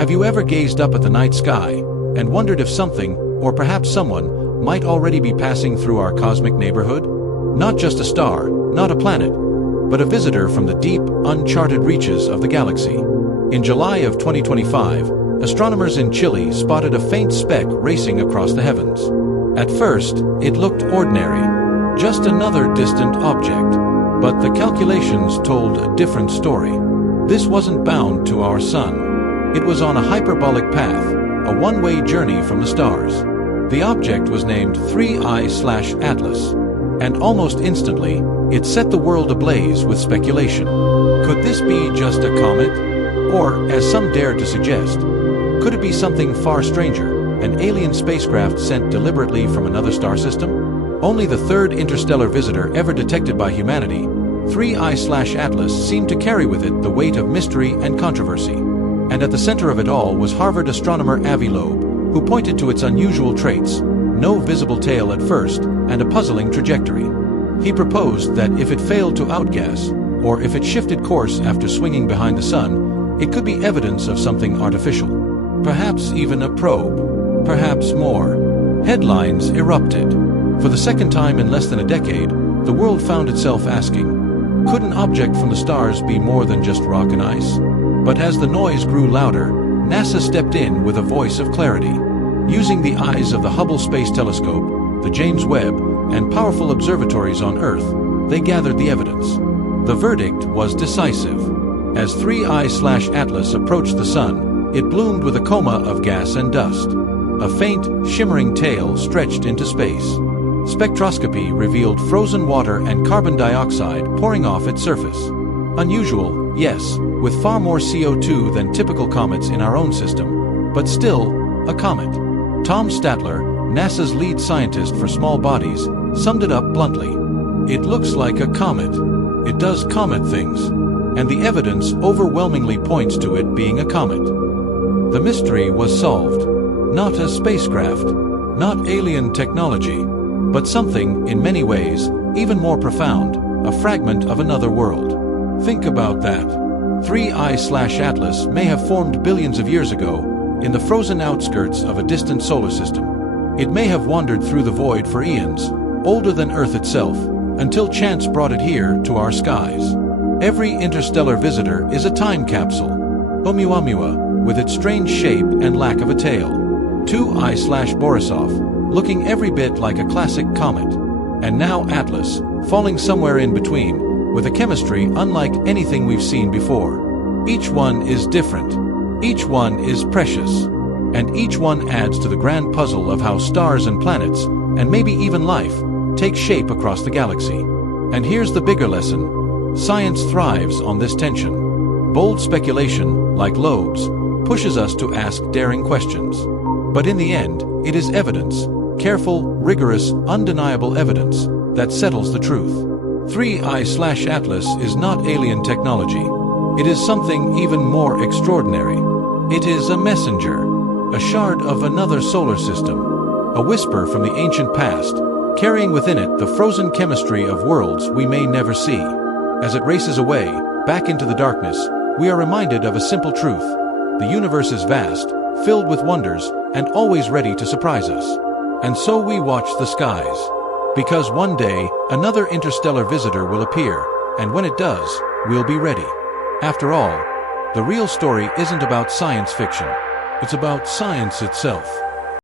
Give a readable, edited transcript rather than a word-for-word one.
Have you ever gazed up at the night sky and wondered if something, or perhaps someone, might already be passing through our cosmic neighborhood? Not just a star, not a planet, but a visitor from the deep, uncharted reaches of the galaxy. In July of 2025, astronomers in Chile spotted a faint speck racing across the heavens. At first, it looked ordinary, just another distant object. But the calculations told a different story. This wasn't bound to our sun. It was on a hyperbolic path, a one-way journey from the stars. The object was named 3I/Atlas, and almost instantly, it set the world ablaze with speculation. Could this be just a comet? Or, as some dared to suggest, could it be something far stranger, an alien spacecraft sent deliberately from another star system? Only the third interstellar visitor ever detected by humanity, 3I/Atlas seemed to carry with it the weight of mystery and controversy. And at the center of it all was Harvard astronomer Avi Loeb, who pointed to its unusual traits, no visible tail at first, and a puzzling trajectory. He proposed that if it failed to outgas, or if it shifted course after swinging behind the sun, it could be evidence of something artificial. Perhaps even a probe. Perhaps more. Headlines erupted. For the second time in less than a decade, the world found itself asking, could an object from the stars be more than just rock and ice? But as the noise grew louder, NASA stepped in with a voice of clarity. Using the eyes of the Hubble Space Telescope, the James Webb, and powerful observatories on Earth, they gathered the evidence. The verdict was decisive. As 3I/Atlas approached the sun, it bloomed with a coma of gas and dust. A faint, shimmering tail stretched into space. Spectroscopy revealed frozen water and carbon dioxide pouring off its surface. Unusual, yes, with far more CO2 than typical comets in our own system, but still, a comet. Tom Statler, NASA's lead scientist for small bodies, summed it up bluntly. It looks like a comet. It does comet things. And the evidence overwhelmingly points to it being a comet. The mystery was solved. Not a spacecraft, not alien technology, but something, in many ways, even more profound, a fragment of another world. Think about that. 3I/Atlas may have formed billions of years ago in the frozen outskirts of a distant solar system. It may have wandered through the void for eons, older than Earth itself, until chance brought it here to our skies. Every interstellar visitor is a time capsule. ʻOumuamua, with its strange shape and lack of a tail. 2I/Borisov, looking every bit like a classic comet. And now Atlas, falling somewhere in between, with a chemistry unlike anything we've seen before. Each one is different. Each one is precious. And each one adds to the grand puzzle of how stars and planets, and maybe even life, take shape across the galaxy. And here's the bigger lesson. Science thrives on this tension. Bold speculation, like Loeb's, pushes us to ask daring questions. But in the end, it is evidence, careful, rigorous, undeniable evidence, that settles the truth. 3I/Atlas is not alien technology. It is something even more extraordinary. It is a messenger, a shard of another solar system, a whisper from the ancient past, carrying within it the frozen chemistry of worlds we may never see. As it races away, back into the darkness, we are reminded of a simple truth. The universe is vast, filled with wonders, and always ready to surprise us. And so we watch the skies. Because one day, another interstellar visitor will appear, and when it does, we'll be ready. After all, the real story isn't about science fiction. It's about science itself.